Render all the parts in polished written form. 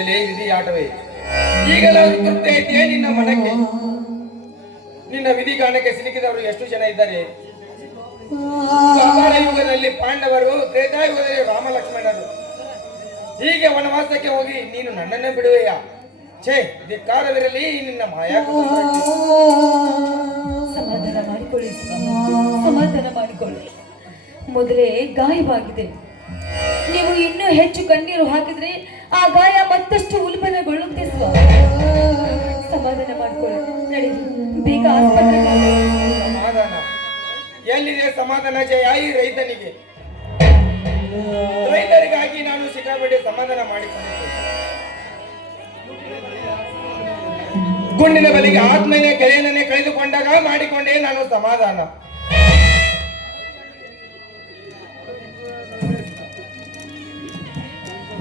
ಎಲೆ ವಿಧಿ ಆಟವೇ. ಈಗ ನಾವು ತೃಪ್ತಿ ಐತಿಯೇ ನಿನ್ನ ಮನಕ್ಕೆ? ನಿನ್ನ ವಿಧಿಗಾನಕ್ಕೆ ಸಿಲುಕಿದವರು ಎಷ್ಟು ಜನ ಇದ್ದಾರೆ? ದ್ವಾಪರ ಯುಗದಲ್ಲಿ ಪಾಂಡವರು, ತ್ರೇತಾಯುಗದಲ್ಲಿ ರಾಮ ಲಕ್ಷ್ಮಣರು. ಹೀಗೆ ವನವಾಸಕ್ಕೆ ಹೋಗಿ ನೀನು ನನ್ನನ್ನೇ ಬಿಡುವೆಯಾ? ಛೇ, ಧಿಕ್ಕಾರವಿರಲಿ ನಿನ್ನ ಮಾಯಾ. ಸಮಾಧಾನ ಮಾಡಿಕೊಳ್ಳಿ ಸ್ವಾಮಿ, ಸಮಾಧಾನ ಮಾಡಿಕೊಳ್ಳಿ. ಮೊದಲೇ ಗಾಯವಾಗಿದೆ. ನೀವು ಇನ್ನೂ ಹೆಚ್ಚು ಕಣ್ಣೀರು ಹಾಕಿದ್ರೆ ಆ ಗಾಯ ಮತ್ತಷ್ಟು ಉಲ್ಬಣಗೊಳ್ಳುತ್ತೆ ಸ್ವಾಮಿ. ಸಮಾಧಾನ ಮಾಡಿಕೊಳ್ಳಿ, ನಡಿ ಬೇಗ ಆಸ್ಪತ್ರೆಗೆ. ಸಮಾಧಾನ ಎಲ್ಲಿದೆ ಸಮಾಧಾನ? ಜಯ ಈ ರೈತನಿಗೆ. ರೈತರಿಗಾಗಿ ನಾನು ಸಿಕ್ಕಾಪಟ್ಟೆ ಸಮಾಧಾನ ಮಾಡಿಕೊಂಡಿದ್ದೆ. ಗುಂಡಿನ ಬಲಿಗೆ ಆತ್ಮನೇ ಗೆಳೆಯನನ್ನೇ ಕಳೆದುಕೊಂಡಾಗ ಮಾಡಿಕೊಂಡೇ ನಾನು ಸಮಾಧಾನ.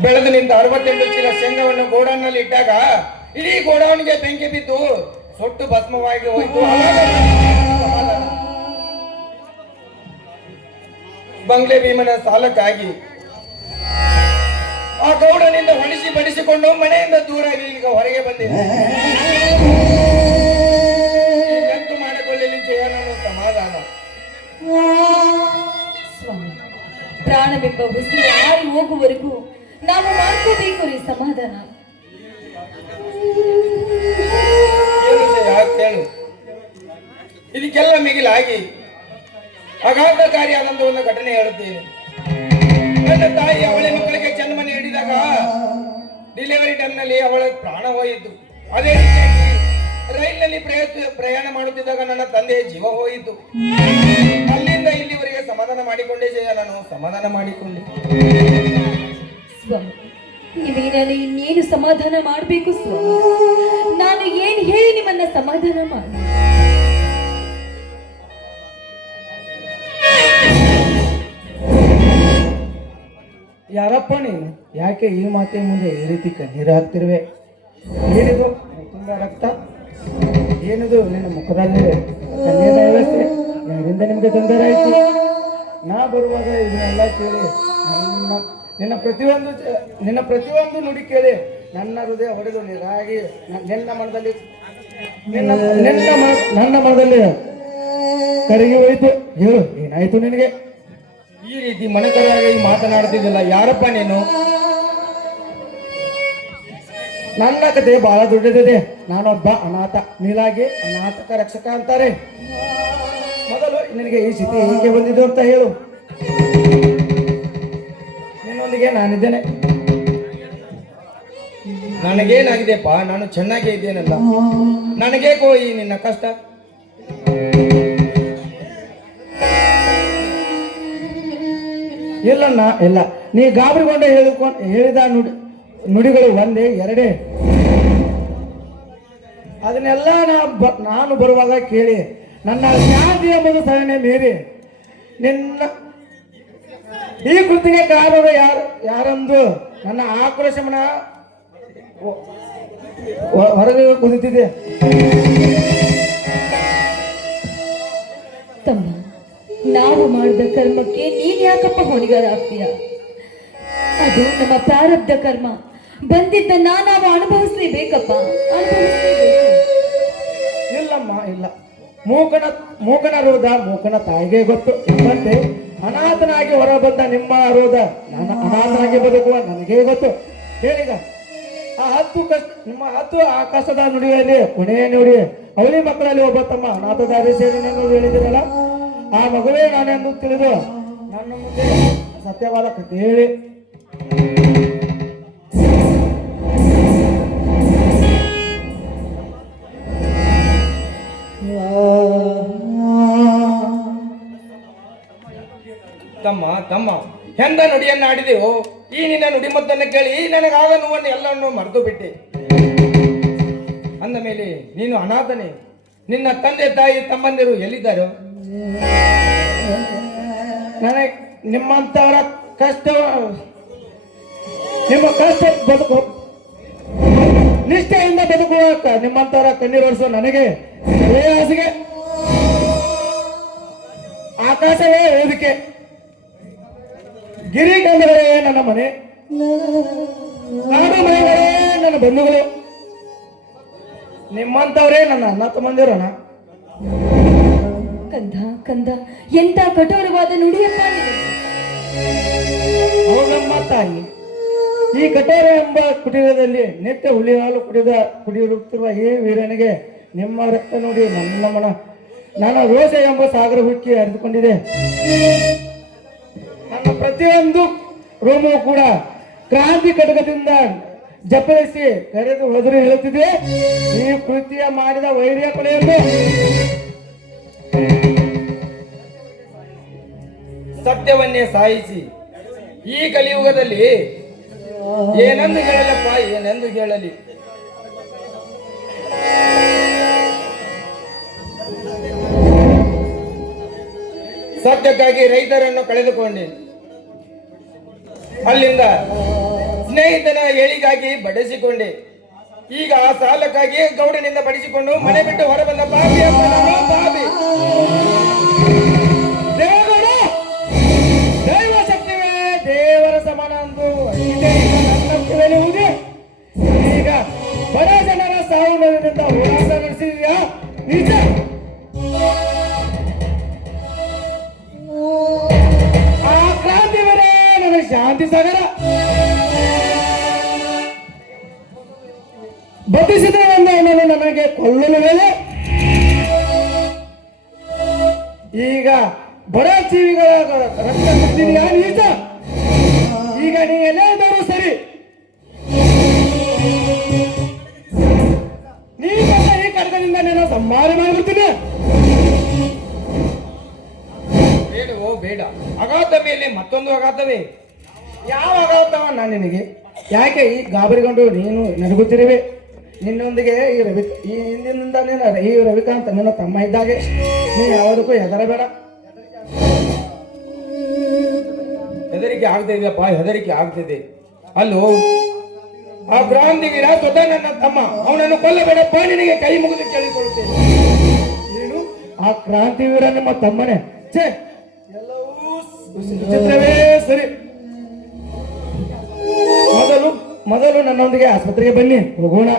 ಬೆಳೆದು ನಿಂತ 68 ಚೀಲ ಶೇಂಗವನ್ನು ಗೋಡೌನ್ನಲ್ಲಿ ಇಟ್ಟಾಗ ಇಡೀ ಗೋಡೌನ್ಗೆ ಬೆಂಕಿ ಬಿದ್ದು ಸೊಟ್ಟು ಭಸ್ಮವಾಗಿ ಹೋಯಿತು. ಸಮಾಧಾನ. ಬಂಗ್ಲೆ ಭೀಮನ ಸಾಲಕ್ಕಾಗಿ ಆ ಗೌಡನಿಂದ ಹೊಲಿಸಿ ಬಡಿಸಿಕೊಂಡು ಮನೆಯಿಂದ ದೂರಾಗಿ ಈಗ ಹೊರಗೆ ಬಂದಿದೆ. ಎಂತು ಮಾಡಿಕೊಳ್ಳಲಿ ಜಯ ನಾನು ಸಮಾಧಾನ. ಸ್ವಾಮಿ, ಪ್ರಾಣವೆಂಬ ಉಸಿರು ಹಾರಿ ಹೋಗುವವರೆಗೂ ನಾವು ಮಾಡ್ಕೋಬೇಕು ರೀ ಸಮಾಧಾನ. ಹೇಳು, ಇದಕ್ಕೆಲ್ಲ ಮಿಗಿಲಾಗಿ ಆಘಾತಕಾರಿಯಾದಂತ ಒಂದು ಘಟನೆ ಹೇಳುತ್ತೇನೆ. ನನ್ನ ತಾಯಿ ಅವಳ ಮಕ್ಕಳಿಗೆ ಜನ್ಮ ನೀಡಿದಾಗ ಡೆಲಿವರಿ ಟೈಮ್ನಲ್ಲಿ ಅವಳ ಪ್ರಾಣ ಹೋಯಿತು. ಅದೇ ರೀತಿಯಾಗಿ ರೈಲಿನಲ್ಲಿ ಪ್ರಯಾಣ ಮಾಡುತ್ತಿದ್ದಾಗ ನನ್ನ ತಂದೆಯ ಜೀವ ಹೋಯಿತು. ಅಲ್ಲಿಂದ ಇಲ್ಲಿವರೆಗೆ ಸಮಾಧಾನ ಮಾಡಿಕೊಂಡೇ ಜಯ ನಾನು ಸಮಾಧಾನ ಮಾಡಿಕೊಂಡೆ. ಸ್ವಾಮಿ, ನೀವೇನಾದ್ರೆ ಇನ್ನೇನು ಸಮಾಧಾನ ಮಾಡಬೇಕು ಸ್ವಾಮಿ? ನಾನು ಏನ್ ಹೇಳಿ ನಿಮ್ಮನ್ನ ಸಮಾಧಾನ ಮಾಡಿ? ಯಾರಪ್ಪ ನೀನು? ಯಾಕೆ ಈ ಮಾತೆ ಮುಂದೆ ಈ ರೀತಿ ಕಣ್ಣೀರು ಹಾಕ್ತಿರುವೆ? ಏನಿದು ತುಂಬ ರಕ್ತ? ಏನಿದು ನಿನ್ನ ಮುಖದಲ್ಲಿ ಕಣ್ಣೀರ ವ್ಯವಸ್ಥೆ? ಯಾರಿಂದ ನಿಮಗೆ ತೊಂದರೆ ಆಯಿತು? ನಾ ಬರುವಾಗ ಇದನ್ನೆಲ್ಲ ಕೇಳಿ ನಿನ್ನ ಪ್ರತಿಯೊಂದು ನುಡಿ ಕೇಳಿ ನನ್ನ ಹೃದಯ ಹೊಡೆದು ನಿರಾಗಿ ನನ್ನ ಮನದಲ್ಲಿ ಕರಗಿ ಹೋಯಿತು. ಹೇಳು, ಏನಾಯ್ತು ನಿನಗೆ? ಈ ರೀತಿ ಮನಕರಾಗಿ ಮಾತನಾಡ್ತಿದ್ದಿಲ್ಲ. ಯಾರಪ್ಪ ನೀನು? ನನ್ನ ಕತೆ ಬಹಳ ದೊಡ್ಡದಿದೆ. ನಾನೊಬ್ಬ ಅನಾಥ. ನೀಲಾಗಿ ಅನಾಥಕ ರಕ್ಷಕ ಅಂತಾರೆ. ಮೊದಲು ನಿನಗೆ ಈ ಸ್ಥಿತಿ ಹೀಗೆ ಬಂದಿದ್ದು ಅಂತ ಹೇಳು. ನಿನ್ನೊಂದಿಗೆ ನಾನಿದ್ದೇನೆ. ನನಗೇನಾಗಿದೆಪ್ಪ? ನಾನು ಚೆನ್ನಾಗೇ ಇದ್ದೇನಲ್ಲ. ನನಗೇಕೋ ಈ ನಿನ್ನ ಕಷ್ಟ? ಇಲ್ಲಣ್ಣ, ಇಲ್ಲ. ನೀ ಗಾಬರಿಗೊಂಡು ಹೇಳಿದ ನುಡಿಗಳು ಒಂದೇ ಎರಡೇ. ಅದನ್ನೆಲ್ಲ ನಾನು ಬರುವಾಗ ಕೇಳಿ ನನ್ನ ಶಾಂತಿ ಎಂಬುದು ಸಹನೆ ಮೀರಿ ನಿನ್ನ ಈ ಕೃತಿಗೆ ಕಾರರು ಯಾರೆಂದು ನನ್ನ ಆಕ್ರೋಶ ಮನ ಹೊರಗೆ ಕುದಿತಿದೆ. ತಮ್ಮ, ನಾವು ಮಾಡಿದ ಕರ್ಮಕ್ಕೆ ನೀನ್ ಯಾಕಪ್ಪ ಹೊಣೆಗಾರ ಆಗ್ತೀಯ? ಅದು ನಮ್ಮ ಪ್ರಾರಬ್ಧ ಕರ್ಮ. ಬಂದಿದ್ದನ್ನ ನಾವು ಅನುಭವಿಸ್ಲೇಬೇಕಪ್ಪ, ಅನುಭವಿಸ್ಲೇಬೇಕು. ಇಲ್ಲಮ್ಮ, ಇಲ್ಲ. ಮೂಕನ ರೋಧ ಮೂಕನ ತಾಯಿಗೆ ಗೊತ್ತು ಎಂಬಂತೆ ಅನಾಥನಾಗಿ ಹೊರ ಬಂದ ನಿಮ್ಮ ರೋಧ ನಾನು ಅನಾಥನಾಗಿ ಬದುಕುವ ನನಗೇ ಗೊತ್ತು. ಹೇಳಿಗ ನಿಮ್ಮ 10 ಆ ಕಷ್ಟದ ನುಡಿಯಲ್ಲಿ ಕೊನೆಯ ನುಡಿ ಅವಳಿ ಮಕ್ಕಳಲ್ಲಿ ಒಬ್ಬ ತಮ್ಮ ಅನಾಥದ ಸೇರಿನನ್ನು ಹೇಳಿದಿರಲ್ಲ, ಆ ಮಗುವೇ ನಾನೆಂದು ತಿಳಿದು ನನ್ನ ಮುಂದೆ ಸತ್ಯವಾದ ಕಥೆ ಹೇಳಿ. ತಮ್ಮ ಎಂದ ನುಡಿಯನ್ನಾಡಿದೆವು. ಈ ನಿನ್ನ ನುಡಿಮದ್ದನ್ನು ಕೇಳಿ ನನಗಾದ ನೋವನ್ನು ಎಲ್ಲವನ್ನು ಮರೆತು ಬಿಟ್ಟೆ. ಅಂದ ಮೇಲೆ ನೀನು ಅನಾಥನೇ. ನಿನ್ನ ತಂದೆ ತಾಯಿ ತಮ್ಮಂದಿರು ಎಲ್ಲಿದ್ದಾರೋ? ನನಗೆ ನಿಮ್ಮಂತವರ ಕಷ್ಟ, ನಿಮ್ಮ ಕಷ್ಟ ಬದುಕು ನಿಷ್ಠೆಯಿಂದ ಬದುಕುವ ನಿಮ್ಮಂತವರ ಕಣ್ಣೀರೋಡಿಸೋ ನನಗೆ ಹಾಸಿಗೆ, ಆಕಾಶವೇ ವೇದಿಕೆ, ಗಿರಿಗಂಧಗಳೇ ನನ್ನ ಮನೆ, ಕಾಡು ಮನೆಗಳೇ ನನ್ನ ಬಂಧುಗಳು. ನಿಮ್ಮಂತವ್ರೇ ನನ್ನ ಅಣ್ಣ ತಮ್ಮಂದಿರೋಣ. ಕಂದ ಕಂದ ಎಂತ ಕಠೋರವಾದ ನುಡಿಯಪ್ಪ ನೀನು. ಹೌದಮ್ಮ ತಾಯಿ, ಈ ಕಠೋರ ಎಂಬ ಕುಟೀರದಲ್ಲಿ ನಿತ್ಯ ಹುಳಿ ಹಾಲು ಕುಡಿಯುತ್ತಿರುವ ಈ ವೀರನಿಗೆ ನಿಮ್ಮ ರಕ್ತ ನೋಡಿ ನನ್ನ ರೋಷ ಎಂಬ ಸಾಗರ ಹುಕ್ಕಿ ಹರಿದುಕೊಂಡಿದೆ. ನನ್ನ ಪ್ರತಿಯೊಂದು ರೋಮವು ಕೂಡ ಕ್ರಾಂತಿ ಕಟಕದಿಂದ ಜಪಡಿಸಿ ಕರೆದು ಹೊದರು ಹೇಳುತ್ತಿದೆ, ಈ ಕೃತ್ಯ ಮಾಡಿದ ವೈರ್ಯ ಕೊನೆಯನ್ನು. ಸತ್ಯವನ್ನೇ ಸಾಯಿಸಿ ಈ ಕಲಿಯುಗದಲ್ಲಿ ಏನೆಂದು ಹೇಳಲಪ್ಪ, ಏನೆಂದು ಹೇಳಲಿ. ಸತ್ಯಕ್ಕಾಗಿ ರೈತರನ್ನು ಕಳೆದುಕೊಂಡೆ, ಅಲ್ಲಿಂದ ಸ್ನೇಹಿತನ ಏಳಿಗಾಗಿ ಬಡಿಸಿಕೊಂಡೆ, ಈಗ ಆ ಸಾಲಕ್ಕಾಗಿ ಗೌಡನಿಂದ ಬಡಿಸಿಕೊಂಡು ಮನೆ ಬಿಟ್ಟು ಹೊರಬಂದ ಪಾಪಿ ಅಪ್ಪ ನಾನು, ಪಾಪಿ. ದೇವಗೌಡ, ದೈವ ಶಕ್ತಿವೇ ದೇವರ ಸಮಾನ ಅಂದು ಈಗ ಬಡ ಜನರ ಸಾವು ನೋವಿನಿಂದ ಹೋರಾಟ ನಡೆಸಿದ್ಯಾ? ನಿಜ. ಆ ಕ್ರಾಂತಿವರೇ ನನ್ನ ಶಾಂತಿ ಸಾಗರ. ಬದುಕಿಸಿದ ಅವನನ್ನು ನನಗೆ ಕೊಲ್ಲಲು ವೇಳೆ. ಈಗ ಬಡ ಜೀವಿಗಳ ರಕ್ತ ಕುಡಿದಿದೆಯಾ ನೀಚ? ಈಗ ನೀ ಎಲ್ಲೇ ಇದ್ದರೂ ಸರಿ, ನೀ ಬಂದ ಈ ಕಡಗದಿಂದ ನಾನು ಸಂಹಾರ ಮಾಡಿಬಿಡ್ತೀನಿ. ಬೇಡವೋ ಬೇಡ, ಅಗಾಧ ಮೇಲೆ ಮತ್ತೊಂದು ಅಗಾಧವೇ. ಯಾವ ಆಘಾತವ ನಾನು ನಿನಗೆ? ಯಾಕೆ ಈ ಗಾಬರಿಗೊಂಡು ನೀನು ನಡುಗುತ್ತಿರುವೆ? ನಿನ್ನೊಂದಿಗೆ ಈ ಹಿಂದಿನಿಂದ ಈ ರವಿಕಾಂತ್ ನನ್ನ ತಮ್ಮ ಇದ್ದಾಗೆ. ನೀ ಯಾವುದಕ್ಕೂ ಹೆದರಬೇಡ. ಹೆದರಿಕೆ ಆಗ್ತಾ ಇದೆಯಪ್ಪ, ಹೆದರಿಕೆ ಆಗ್ತಿದೆ. ಅಲ್ಲೋ ಆ ಕ್ರಾಂತಿ ವೀರ ಸ್ವತಃ ನನ್ನ ತಮ್ಮ, ಅವನನ್ನು ಕೊಲ್ಲಬೇಡಪ್ಪ, ನಿನಗೆ ಕೈ ಮುಗಿದು ಕೇಳಿಕೊಳ್ಳುತ್ತೇನೆ. ನೀನು ಆ ಕ್ರಾಂತಿವೀರ ನಿಮ್ಮ ತಮ್ಮನೇ? ಛೇ, ಎಲ್ಲವೂ ವಿಚಿತ್ರವೇ ಸರಿ. ಮೊದಲು ನನ್ನೊಂದಿಗೆ ಆಸ್ಪತ್ರೆಗೆ ಬನ್ನಿ, ಹೋಗೋಣ.